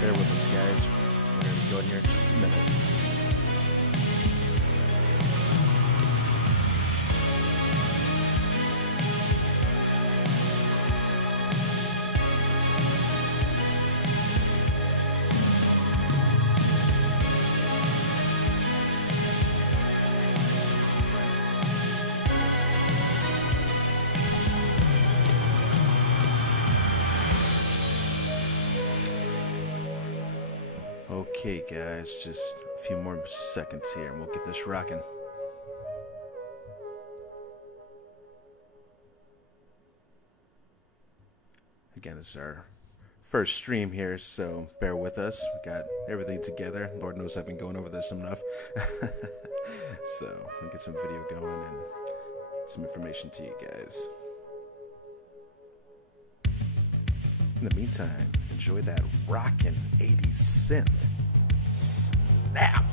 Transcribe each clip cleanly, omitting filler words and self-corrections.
Bear with us, guys. We're going to go in here in just a minute. Okay, guys, just a few more seconds here and we'll get this rocking. Again, this is our first stream here, so bear with us. We got everything together. Lord knows I've been going over this enough. So, we'll get some video going and some information to you guys. In the meantime, enjoy that rockin' 80s synth. Snap!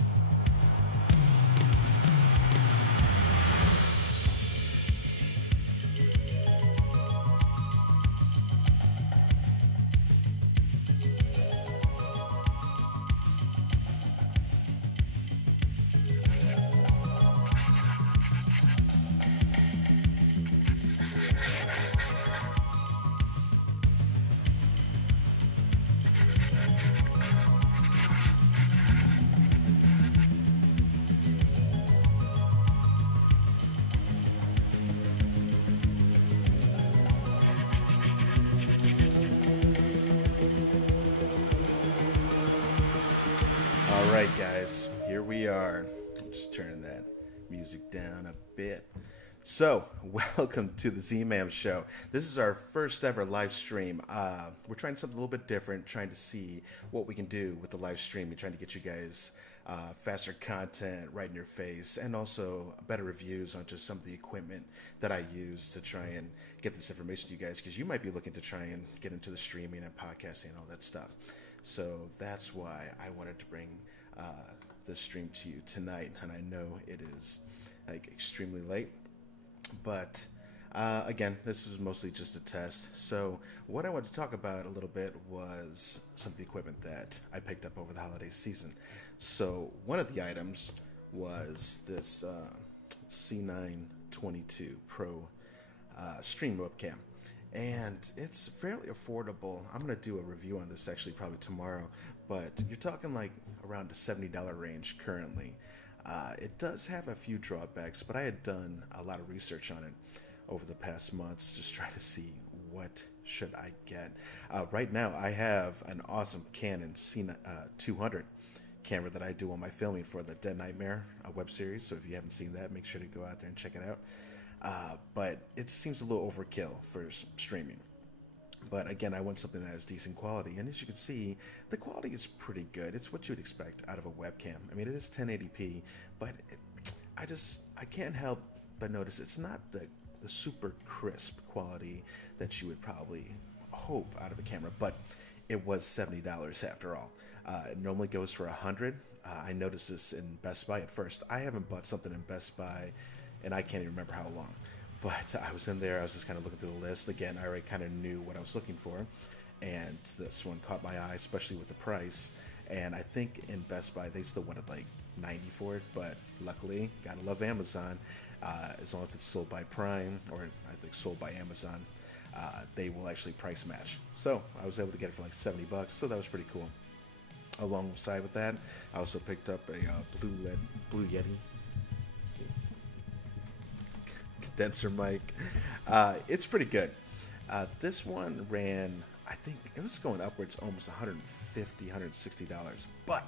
Alright guys, here we are. I'm just turning that music down a bit. So, welcome to the ZMAM show. This is our first ever live stream. We're trying something a little bit different, trying to see what we can do with the live stream and trying to get you guys faster content right in your face and also better reviews on just some of the equipment that I use to try and get this information to you guys, because you might be looking to try and get into the streaming and podcasting and all that stuff. So that's why I wanted to bring this stream to you tonight, and I know it is like extremely late, but again, this is mostly just a test. So what I wanted to talk about a little bit was some of the equipment that I picked up over the holiday season. So one of the items was this C922 Pro stream webcam. And it's fairly affordable. I'm going to do a review on this actually probably tomorrow, but you're talking like around the $70 range currently. It does have a few drawbacks, but I had done a lot of research on it over the past months, just trying to see what should I get. Right now, I have an awesome Canon C200 camera that I do on my filming for the Dead Nightmare web series, so if you haven't seen that, make sure to go out there and check it out. But it seems a little overkill for streaming. But again, I want something that has decent quality. And as you can see, the quality is pretty good. It's what you'd expect out of a webcam. I mean, it is 1080p, but I can't help but notice it's not the super crisp quality that you would probably hope out of a camera. But it was $70 after all. It normally goes for $100. I noticed this in Best Buy at first. I haven't bought something in Best Buy and I can't even remember how long. But I was in there, I was just kind of looking through the list. Again, I already kind of knew what I was looking for, and this one caught my eye, especially with the price. And I think in Best Buy, they still wanted like $90 for it, but luckily, gotta love Amazon. As long as it's sold by Prime, or I think sold by Amazon, they will actually price match. So I was able to get it for like $70, so that was pretty cool. Alongside with that, I also picked up a Blue Yeti. Let's see. Condenser mic. It's pretty good. This one ran, I think it was going upwards almost $150, $160. But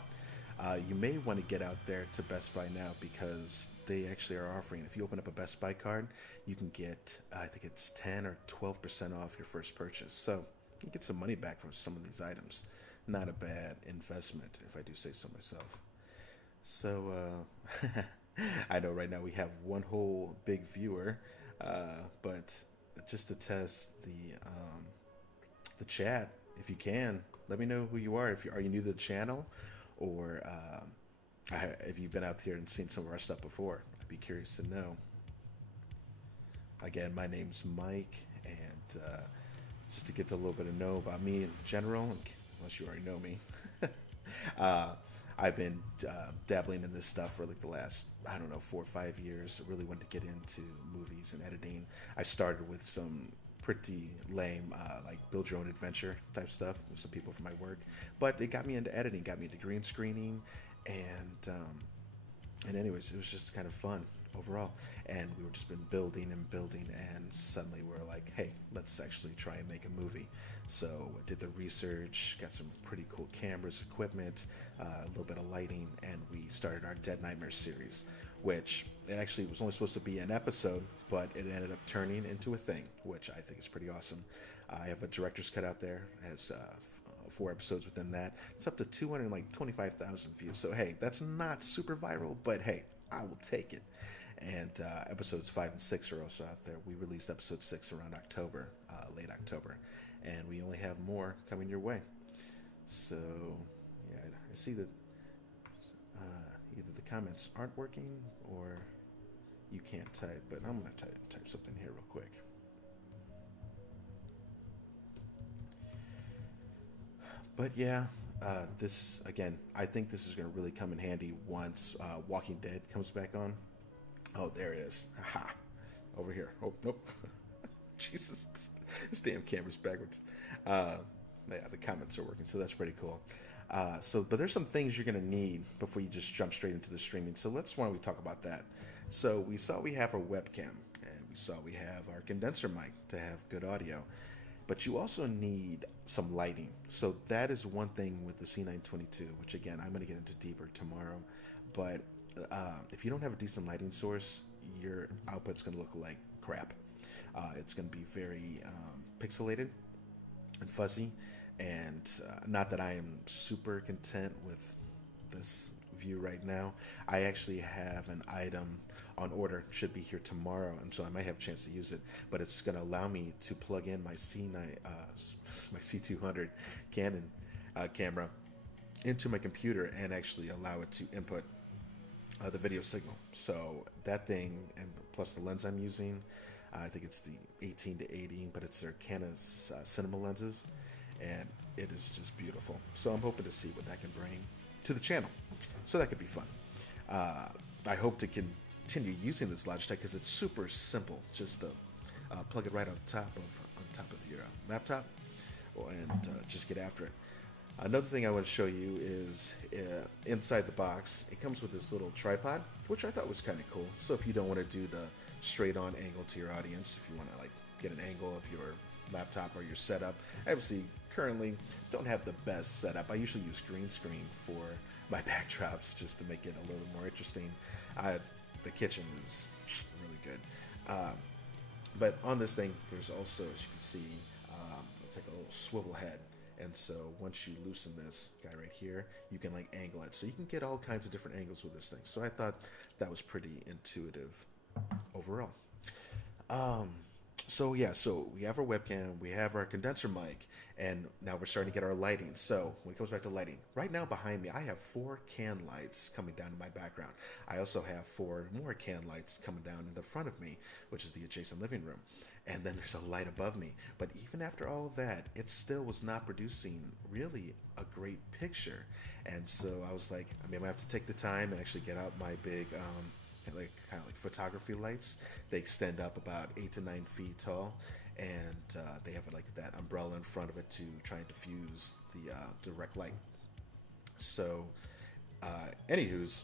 you may want to get out there to Best Buy now, because they actually are offering, if you open up a Best Buy card, you can get, I think it's 10 or 12% off your first purchase. So you get some money back from some of these items. Not a bad investment, if I do say so myself. So, I know right now we have one whole big viewer, but just to test the chat, if you can, let me know who you are. Are you new to the channel, or have you been out here and seen some of our stuff before? I'd be curious to know. Again, my name's Mike, and just to get to a little bit of know about me in general, and unless you already know me. uh, I've been dabbling in this stuff for like the last, I don't know, 4 or 5 years. I really wanted to get into movies and editing. I started with some pretty lame, like build your own adventure type stuff with some people from my work, but it got me into editing, got me into green screening, and anyways, it was just kind of fun overall. And we were just been building and building, and suddenly we were like, hey, let's actually try and make a movie. So I did the research, got some pretty cool cameras, equipment, a little bit of lighting, and we started our Dead Nightmare series, which it actually was only supposed to be an episode, but it ended up turning into a thing, which I think is pretty awesome. I have a director's cut out there. It has 4 episodes within that. It's up to 225,000 views. So hey, that's not super viral, but hey, I will take it. And episodes 5 and 6 are also out there. We released episode 6 around October, late October, and we only have more coming your way. So yeah, I see that either the comments aren't working or you can't type, but I'm going to type something here real quick. But yeah, this, again, I think this is going to really come in handy once Walking Dead comes back on. Oh, there it is. Aha. Over here. Oh, nope. Jesus. This damn camera's backwards. Yeah, the comments are working, so that's pretty cool. But there's some things you're going to need before you just jump straight into the streaming. So why don't we talk about that? So we saw we have our webcam, and we saw we have our condenser mic to have good audio. But you also need some lighting. So that is one thing with the C922, which again, I'm going to get into deeper tomorrow. But if you don't have a decent lighting source, your output's going to look like crap. It's going to be very pixelated and fuzzy. And not that I am super content with this view right now. I actually have an item on order, should be here tomorrow, and so I might have a chance to use it, but it's going to allow me to plug in my my C200 Canon camera into my computer and actually allow it to input the video signal. So that thing, and plus the lens I'm using, I think it's the 18 to 80, but it's their Canon cinema lenses, and it is just beautiful. So I'm hoping to see what that can bring to the channel. So that could be fun. I hope to continue using this Logitech because it's super simple. Just plug it right on top of your laptop, and just get after it. Another thing I want to show you is inside the box. It comes with this little tripod, which I thought was kind of cool. So if you don't want to do the straight-on angle to your audience, if you want to like get an angle of your laptop or your setup, I obviously currently don't have the best setup. I usually use green screen for my backdrops just to make it a little more interesting. The kitchen is really good. But on this thing, there's also, as you can see, it's like a little swivel head. And so once you loosen this guy right here, you can like angle it. So you can get all kinds of different angles with this thing. So I thought that was pretty intuitive overall. So yeah, so we have our webcam, we have our condenser mic, and now we're starting to get our lighting. So when it comes back to lighting, right now behind me, I have 4 can lights coming down in my background. I also have 4 more can lights coming down in the front of me, which is the adjacent living room. And then there's a light above me. But even after all of that, it still was not producing really a great picture. And so I was like, I mean, I'm gonna have to take the time and actually get out my big, kind of like photography lights. They extend up about 8 to 9 feet tall, and they have like that umbrella in front of it to try and diffuse the direct light. So, anywho's,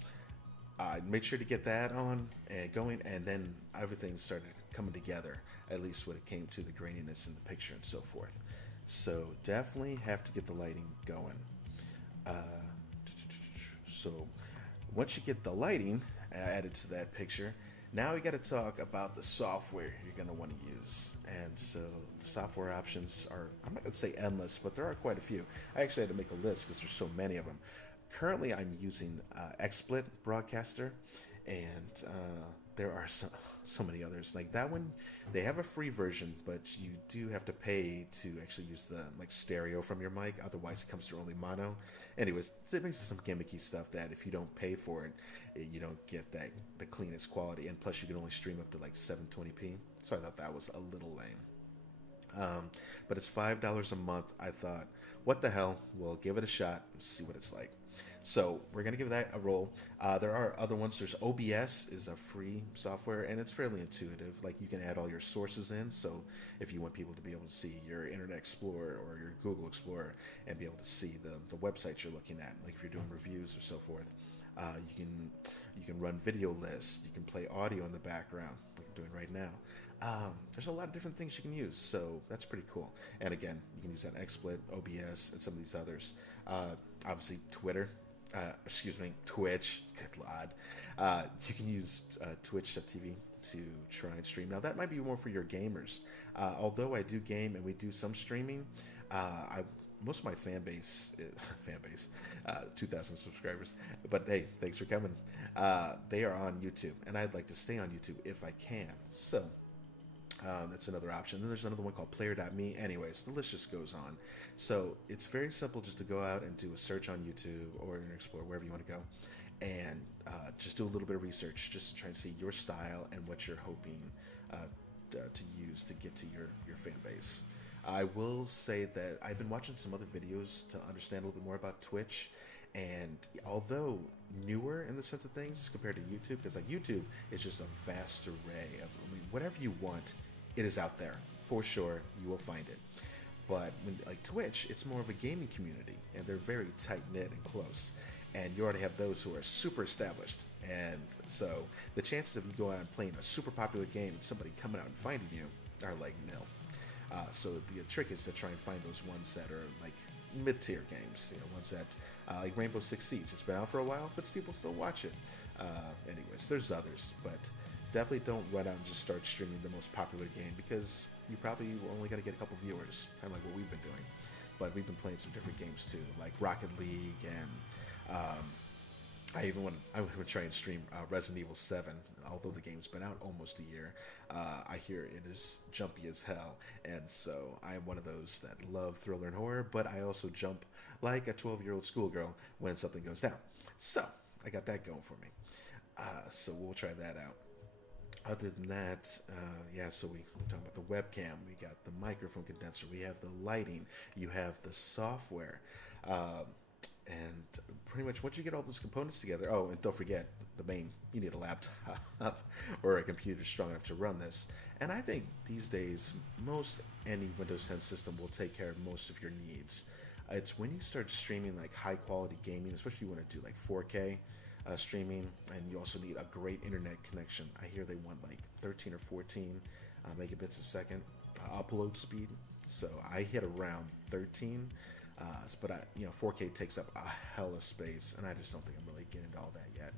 I made sure to get that on and going, and then everything started coming together, at least when it came to the graininess in the picture and so forth. So definitely have to get the lighting going. So once you get the lighting added to that picture, now we got to talk about the software you're going to want to use. And so the software options are, I'm not going to say endless, but there are quite a few. I actually had to make a list because there's so many of them. Currently, I'm using XSplit Broadcaster, and there are so many others. Like that one, they have a free version, but you do have to pay to actually use the like stereo from your mic. Otherwise, it comes through only mono. Anyways, it makes some gimmicky stuff that if you don't pay for it, you don't get the cleanest quality. And plus, you can only stream up to like 720p. So I thought that was a little lame. But it's $5 a month. I thought, what the hell? We'll give it a shot and see what it's like. So we're gonna give that a roll. There are other ones. There's OBS is a free software, and it's fairly intuitive. Like you can add all your sources in. So if you want people to be able to see your Internet Explorer or your Google Explorer and be able to see the websites you're looking at, like if you're doing reviews or so forth, you can run video lists. You can play audio in the background, like I'm doing right now. There's a lot of different things you can use, so that's pretty cool. And again, you can use that XSplit, OBS, and some of these others. Obviously, Twitch. Good lord. You can use Twitch.tv to try and stream. Now, that might be more for your gamers. Although I do game and we do some streaming, most of my fan base, 2,000 subscribers. But hey, thanks for coming. They are on YouTube, and I'd like to stay on YouTube if I can. So that's another option. Then there's another one called player.me. Anyways, the list just goes on. So it's very simple just to go out and do a search on YouTube or Internet Explorer, wherever you want to go, and just do a little bit of research just to try and see your style and what you're hoping to use to get to your fan base. I will say that I've been watching some other videos to understand a little bit more about Twitch, and although newer in the sense of things compared to YouTube, because like YouTube is just a vast array of, I mean, whatever you want, it is out there for sure. You will find it. But when like Twitch, it's more of a gaming community, and they're very tight knit and close. And you already have those who are super established, and so the chances of you going out and playing a super popular game and somebody coming out and finding you are like nil. So the trick is to try and find those ones that are like mid-tier games, ones that like Rainbow Six Siege. It's been out for a while, but people still watch it. Anyways, there's others, but definitely don't run out and just start streaming the most popular game, because you probably only going to get a couple viewers, kind of like what we've been doing. But we've been playing some different games too, like Rocket League, and I even want to try and stream Resident Evil 7, although the game's been out almost a year. I hear it is jumpy as hell, and so I am one of those that love thriller and horror, but I also jump like a 12-year-old schoolgirl when something goes down. So I got that going for me. So we'll try that out. Other than that, so we're talking about the webcam. We got the microphone condenser. We have the lighting. You have the software. And pretty much once you get all those components together, oh, and don't forget the main, you need a laptop or a computer strong enough to run this. And I think these days, any Windows 10 system will take care of most of your needs. It's when you start streaming like high quality gaming, especially you want to do like 4K streaming, and you also need a great internet connection. I hear they want like 13 or 14 megabits a second upload speed. So I hit around 13. But 4K takes up a hell of space, and I just don't think I'm really getting into all that yet.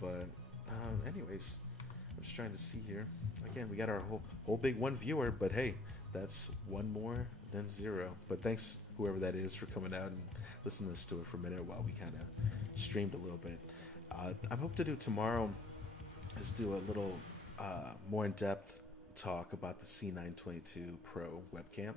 But anyways, I'm just trying to see here. Again, we got our whole big one viewer, but hey, that's one more than zero. But thanks, whoever that is, for coming out and listening to it for a minute while we kind of streamed a little bit. I hope to do tomorrow is do a little more in-depth talk about the C922 Pro webcam.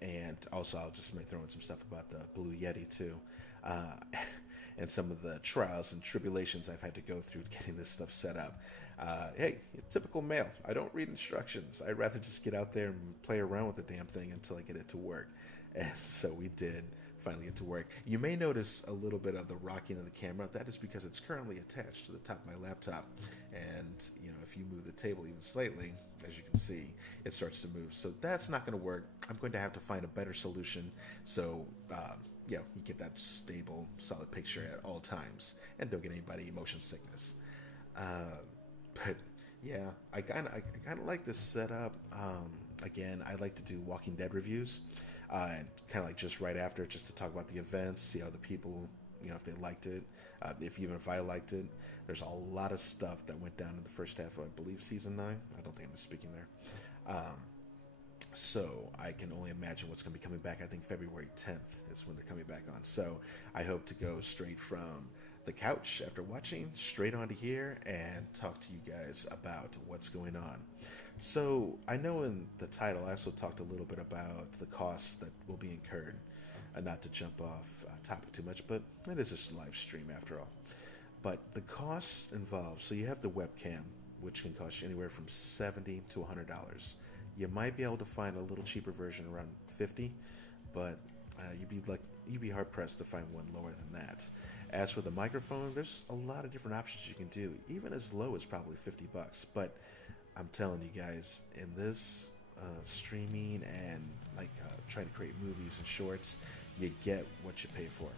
And also, I'll just throw in some stuff about the Blue Yeti too, and some of the trials and tribulations I've had to go through getting this stuff set up. Hey, typical male. I don't read instructions. I'd rather just get out there and play around with the damn thing until I get it to work. And so we did finally get to work. You may notice a little bit of the rocking of the camera. That is because it's currently attached to the top of my laptop. And, if you move the table even slightly, as you can see, it starts to move. So that's not going to work. I'm going to have to find a better solution. So, you get that stable, solid picture at all times and don't get anybody motion sickness. But yeah, I kind of like this setup. Again, I like to do Walking Dead reviews, and kind of like just right after, just to talk about the events, see how the people, if they liked it, if I liked it. There's a lot of stuff that went down in the first half of, I believe, season 9. I don't think I'm misspeaking there. So I can only imagine what's going to be coming back. I think February 10th is when they're coming back on. So I hope to go straight from the couch after watching straight onto here and talk to you guys about what's going on. So I know in the title I also talked a little bit about the costs that will be incurred. Not to jump off topic too much, but it is a live stream after all. But the costs involved, so you have the webcam, which can cost you anywhere from $70 to $100. You might be able to find a little cheaper version around $50, but you'd be hard pressed to find one lower than that. As for the microphone, there's a lot of different options you can do, even as low as probably $50. But I'm telling you guys, in this streaming and trying to create movies and shorts, you get what you pay for.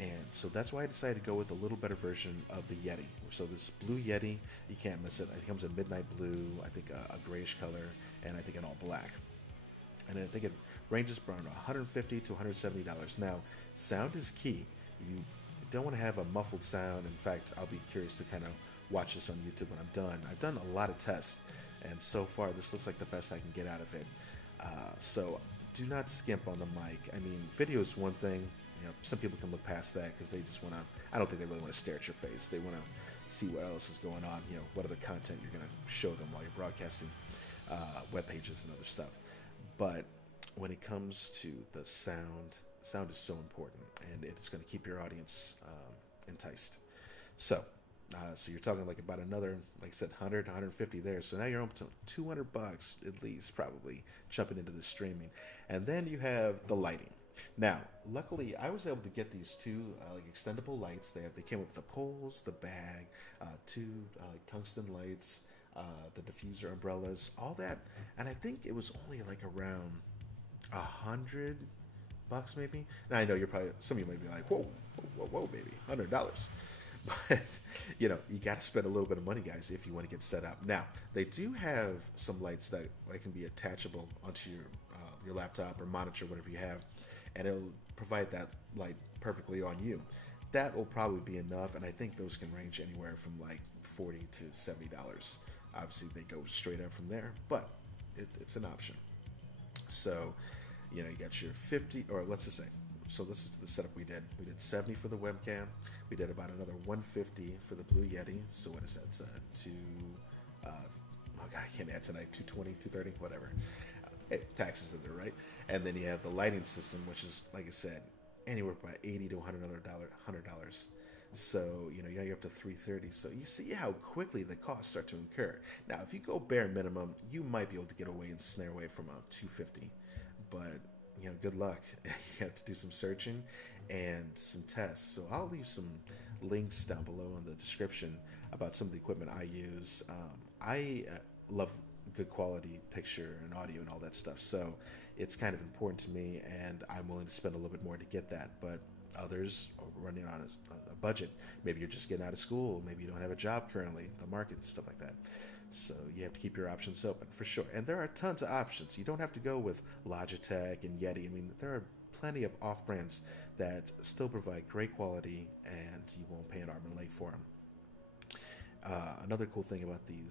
And so that's why I decided to go with a little better version of the Yeti. So this blue Yeti, you can't miss it. It comes in midnight blue, I think a grayish color, and I think an all black. And I think it ranges from $150 to $170. Now, sound is key. You don't want to have a muffled sound. In fact, I'll be curious to kind of watch this on YouTube when I'm done. I've done a lot of tests, and so far this looks like the best I can get out of it. So do not skimp on the mic. I mean, video is one thing. You know, some people can look past that because they just want to. I don't think they really want to stare at your face. They want to see what else is going on. You know, what other content you're going to show them while you're broadcasting, web pages and other stuff. But when it comes to the sound is so important, and it's going to keep your audience enticed. So you're talking like about another, like I said, 100, 150 there. So now you're up to $200 at least, probably jumping into the streaming, and then you have the lighting. Now, luckily, I was able to get these two extendable lights. They came with the poles, the bag, two tungsten lights, the diffuser umbrellas, all that, and I think it was only like around $100 maybe. Now I know some of you might be like, whoa, baby, $100. But you got to spend a little bit of money, guys, if you want to get set up. Now they do have some lights that can be attachable onto your laptop or monitor, whatever you have, and it'll provide that light perfectly on you. That will probably be enough, and I think those can range anywhere from like $40 to $70. Obviously, they go straight up from there, but it's an option. So, you got your 50, or let's just say, so this is the setup we did. We did 70 for the webcam. We did about another 150 for the Blue Yeti. So what is that? Oh God, I can't add tonight. 220, 230, whatever. Hey, taxes in there, right? And then you have the lighting system, which is, like I said, anywhere from $80 to $100. So, you're up to $330. So you see how quickly the costs start to incur. Now, if you go bare minimum, you might be able to get away and snare away from $250. But, good luck. You have to do some searching and some tests. So I'll leave some links down below in the description about some of the equipment I use. I love good quality picture and audio and all that stuff. So it's kind of important to me, and I'm willing to spend a little bit more to get that. But others are running on a budget. Maybe you're just getting out of school. Maybe you don't have a job currently, the market and stuff like that. So you have to keep your options open for sure. And there are tons of options. You don't have to go with Logitech and Yeti. I mean, there are plenty of off-brands that still provide great quality, and you won't pay an arm and leg for them. Another cool thing about the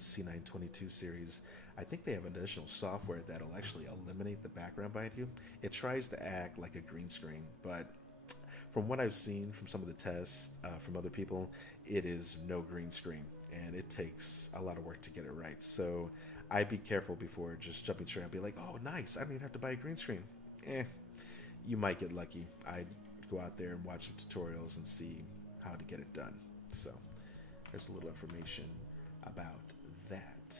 C922 series, I think they have additional software that'll actually eliminate the background behind you. It tries to act like a green screen, but from what I've seen from some of the tests from other people, it is no green screen, and it takes a lot of work to get it right. So I'd be careful before just jumping straight and be like, oh, nice, I don't even have to buy a green screen. You might get lucky. I'd go out there and watch some tutorials and see how to get it done. So there's a little information about that.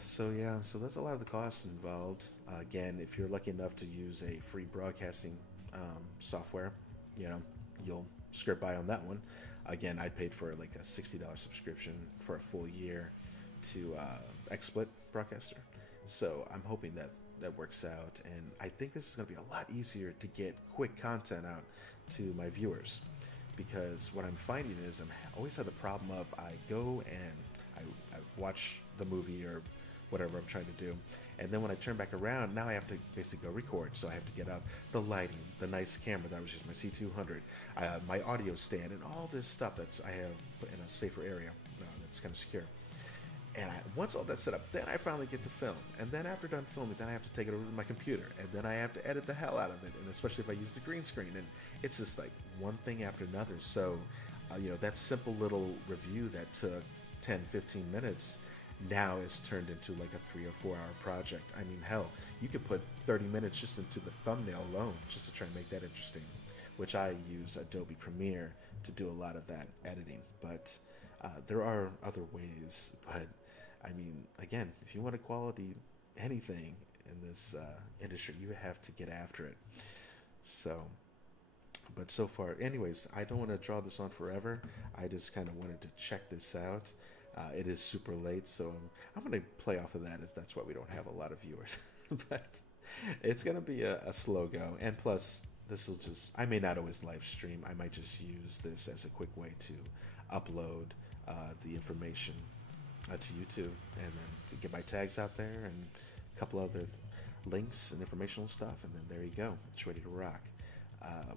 So that's a lot of the costs involved. Again, if you're lucky enough to use a free broadcasting software, you'll skirt by on that one. Again, I paid for like a $60 subscription for a full year to XSplit Broadcaster. So I'm hoping that works out, and I think this is going to be a lot easier to get quick content out to my viewers, because what I'm finding is I always have the problem of I go and I watch the movie or whatever I'm trying to do, and then when I turn back around, now I have to basically go record. So I have to get out the lighting, the nice camera that was just my C200, my audio stand, and all this stuff that I have in a safer area that's kind of secure. And once all that's set up, then I finally get to film. And then after done filming, then I have to take it over to my computer. And then I have to edit the hell out of it, and especially if I use the green screen. And it's just like one thing after another. So, that simple little review that took 10, 15 minutes now is turned into like a 3 or 4 hour project. I mean, hell, you could put 30 minutes just into the thumbnail alone just to try and make that interesting, which I use Adobe Premiere to do a lot of that editing. But there are other ways. But I mean, again, if you want a quality anything, in this industry. You have to get after it. So, but so far, anyways, I don't want to draw this on forever. I just kind of wanted to check this out. It is super late, so I'm going to play off of that, as that's why we don't have a lot of viewers. But it's going to be a slow go. And plus, this will just, I may not always live stream. I might just use this as a quick way to upload the information to YouTube, and then get my tags out there and a couple other links and informational stuff, and then there you go. It's ready to rock.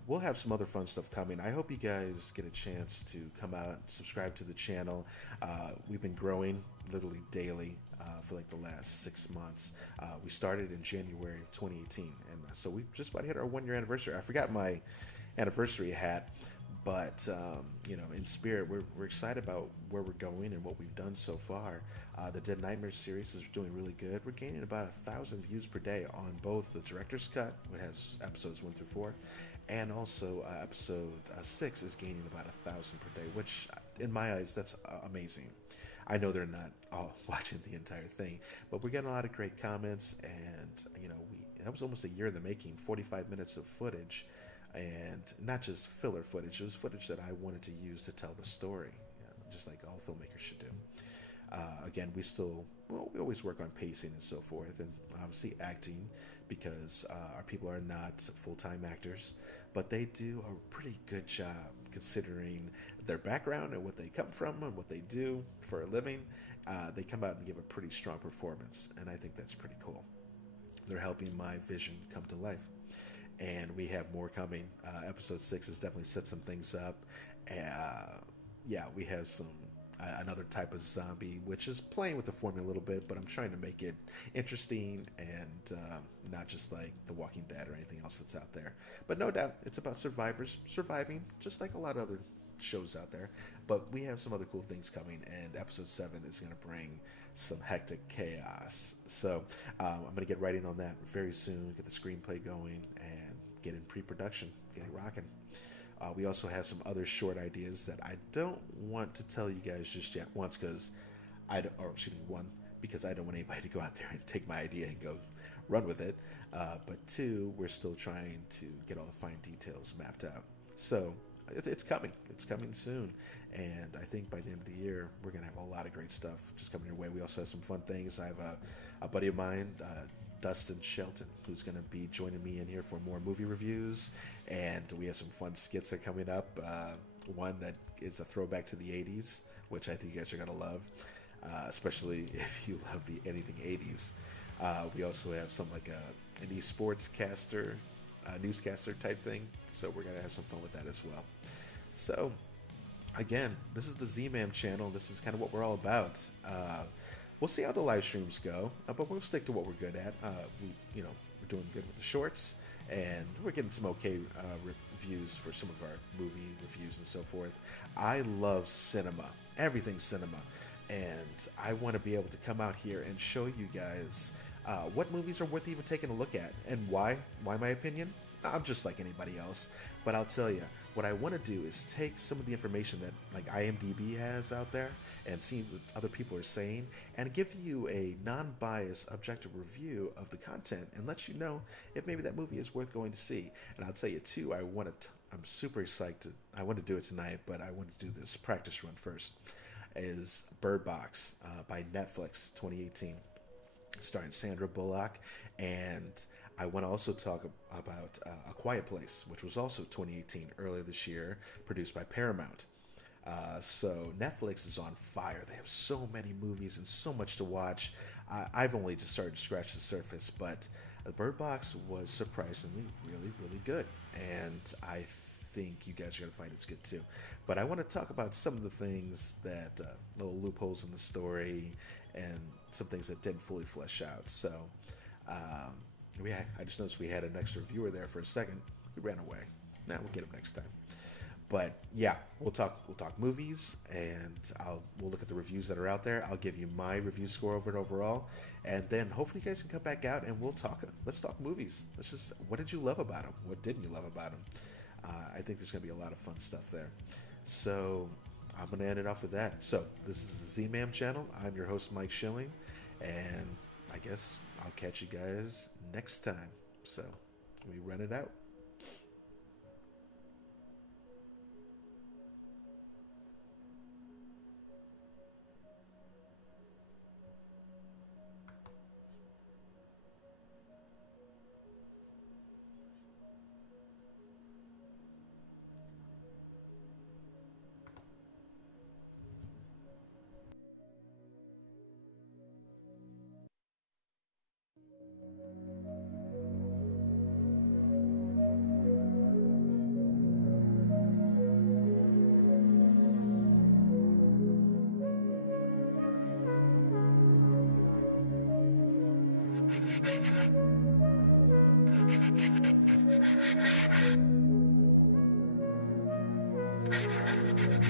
We'll have some other fun stuff coming. I hope you guys get a chance to come out, subscribe to the channel. We've been growing literally daily for like the last 6 months. We started in January of 2018, and so we just about hit our 1-year anniversary. I forgot my anniversary hat, but you know, in spirit, we're excited about where we're going and what we've done so far. The Dead Nightmare series is doing really good. We're gaining about 1,000 views per day on both the director's cut, which has episodes 1 through 4, and also episode 6 is gaining about 1,000 per day, which in my eyes, that's amazing. I know they're not all watching the entire thing, but we're getting a lot of great comments, and you know, that was almost a year in the making. 45 minutes of footage, and not just filler footage. It was footage that I wanted to use to tell the story, just like all filmmakers should do. Again, we always work on pacing and so forth, and obviously acting, because our people are not full-time actors, but they do a pretty good job considering their background and what they come from and what they do for a living. They come out and give a pretty strong performance, and I think that's pretty cool. They're helping my vision come to life. And we have more coming. Episode 6 has definitely set some things up. Yeah, we have another type of zombie, which is playing with the formula a little bit, but I'm trying to make it interesting and not just like The Walking Dead or anything else that's out there. But no doubt, it's about survivors surviving, just like a lot of other shows out there. But we have some other cool things coming, and episode 7 is going to bring some hectic chaos. So I'm going to get writing on that very soon, get the screenplay going, and get in pre-production, get it rocking. We also have some other short ideas that I don't want to tell you guys just yet. Because I don't want anybody to go out there and take my idea and go run with it. But 2, we're still trying to get all the fine details mapped out. So it's coming. It's coming soon. And I think by the end of the year, we're going to have a lot of great stuff just coming your way. We also have some fun things. I have a buddy of mine, Dustin Shelton, who's going to be joining me in here for more movie reviews, and we have some fun skits that are coming up. One that is a throwback to the 80s, which I think you guys are going to love, especially if you love anything 80s. We also have something like an esports caster, newscaster type thing, so we're going to have some fun with that as well. So, again, this is the ZMAM channel. This is kind of what we're all about. We'll see how the live streams go, but we'll stick to what we're good at. We're doing good with the shorts, and we're getting some okay reviews for some of our movie reviews and so forth. I love cinema, everything cinema, and I want to be able to come out here and show you guys what movies are worth even taking a look at, and why. Why my opinion? I'm just like anybody else, but I'll tell you, what I want to do is take some of the information that like IMDb has out there and see what other people are saying, and give you a non-biased, objective review of the content, and let you know if maybe that movie is worth going to see. And I'll tell you too, I'm super excited. I want to do it tonight, but I want to do this practice run first. Is Bird Box by Netflix, 2018, starring Sandra Bullock, and I want to also talk about A Quiet Place, which was also 2018, earlier this year, produced by Paramount. So Netflix is on fire. They have so many movies and so much to watch. I've only just started to scratch the surface, but Bird Box was surprisingly really, really good. And I think you guys are going to find it's good too. But I want to talk about some of the things that, little loopholes in the story, and some things that didn't fully flesh out. So, I just noticed we had an extra viewer there for a second. He ran away. Now we'll get him next time. But yeah, we'll talk movies, and we'll look at the reviews that are out there. I'll give you my review score over it overall, and then hopefully you guys can come back out and let's talk movies. What did you love about them? What didn't you love about them? I think there's going to be a lot of fun stuff there. So I'm going to end it off with that. So this is the ZMAM channel. I'm your host, Mike Schilling, and I guess I'll catch you guys next time. So we run it out.